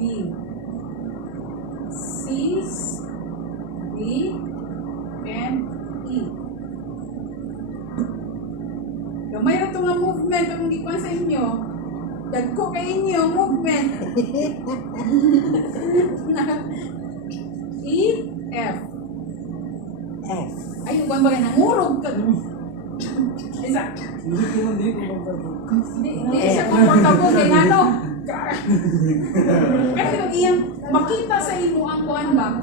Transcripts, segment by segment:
D. C, D, and E. Gamay na ito nga movement ang hindi ko sa inyo. Dagko kay inyo movement. E, F. F. Ayun, ba rin nangurog ka. Isa. Hindi siya comfortable kay ano. Kasi kung iyang makita sa imo ang kuan ba?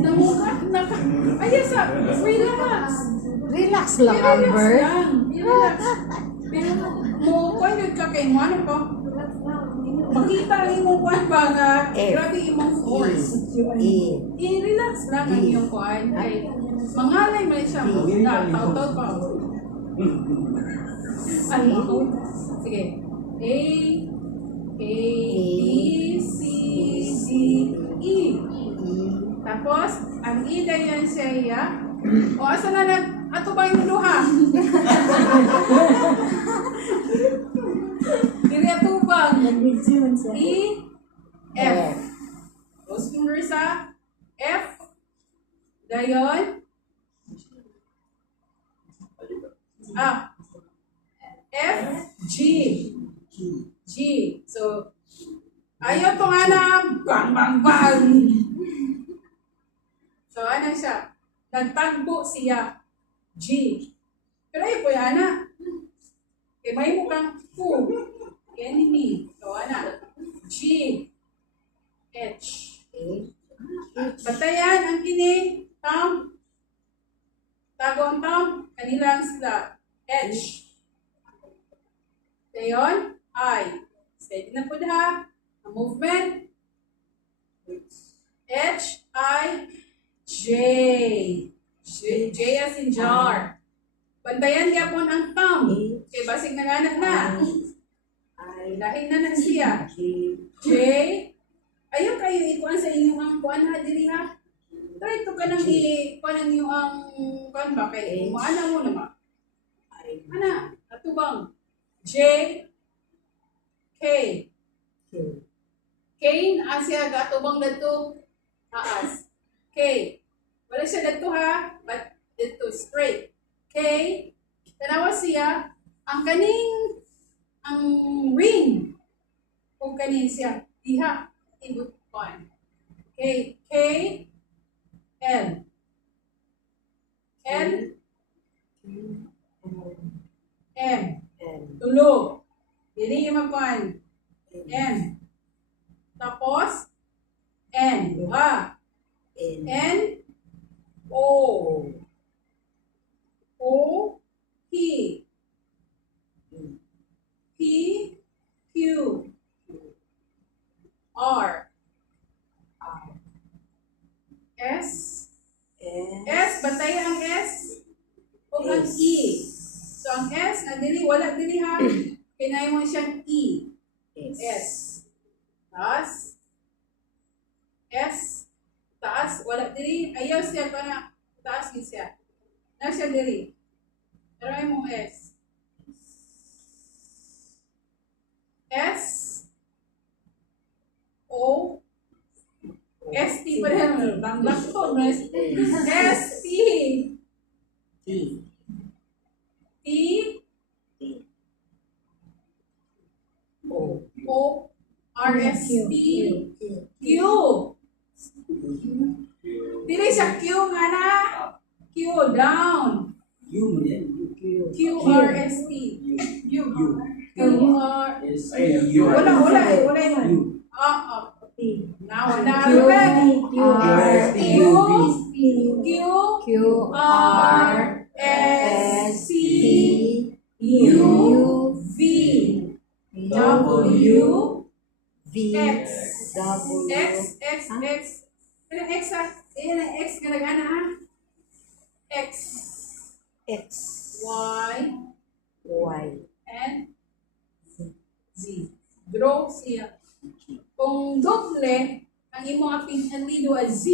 Namukat na ka. Ay, sa relax. Relax lang, Relax Albert. lang. Relax. Pero mo, kuan yun ka kay mo, ano ko? Makita ang imong kuan ba nga, F. grabe imong force. E. I-relax lang ang iyong kuan. Kay mangalay man siya. Taw-taw pa. Ano? Sige. A, B, C, D, E. Tapos, ang E dayan siya, o asa na ato ba yung duha? Dili atubang. E, F. Close finger sa F. Dayon. F, G. G. So, ayaw to nga na bang, bang, bang. So, ano siya? Nagtagbo siya. G. Pero ayaw po yan na. Kaya may mukhang Q. Enemy. So, ano? G. H. Batayan ang kini. Thumb. Tago ang thumb. Kanilang sila. H. Dayon. I. Steady na po ha. Ang movement. H, I, J. J as in jar. Bantayan niya po ang thumb. Okay, basig na ganak na. Dahil na siya. J. Ayaw kayo ikuan sa inyong ang kuan ha, dili ha. Try to ka nang ikuan ang inyong kuan ba kay umaana mo naman. Ana, atubang. J, K. K na siya gatubang dito taas. K. Wala siya dito ha, but dito straight. K. Tanawa siya ang kaning ang ring. Kung kanin siya diha ibut kon. K. K. L. L. M. Tulo. Dili yung magkuhan. M. Tapos, N. Duha. N. O. O. P. P. Q. R. S. S. Bantay ang S. O ang E. So, ang S, na dili, wala dili ha. Kinain mo siyang E. S. Taas. S. Taas. Wala dili. Ayaw siya pa na. Taas din siya. Na siya dili. Try mo S. S. O. S. T pa rin. Banglak to. S. T. T. O. R. S. T. Q. Dili siya Q nga na. Q. Down. Q. R. S. T. U. Q. R. Wala yun. Now, Q. R. S. T. U. V. W. X. Kaya X ha? Ayan ang X galagana ha? X. Y. And Z. Draw siya. Kung doble, ang imong apelido ay Z,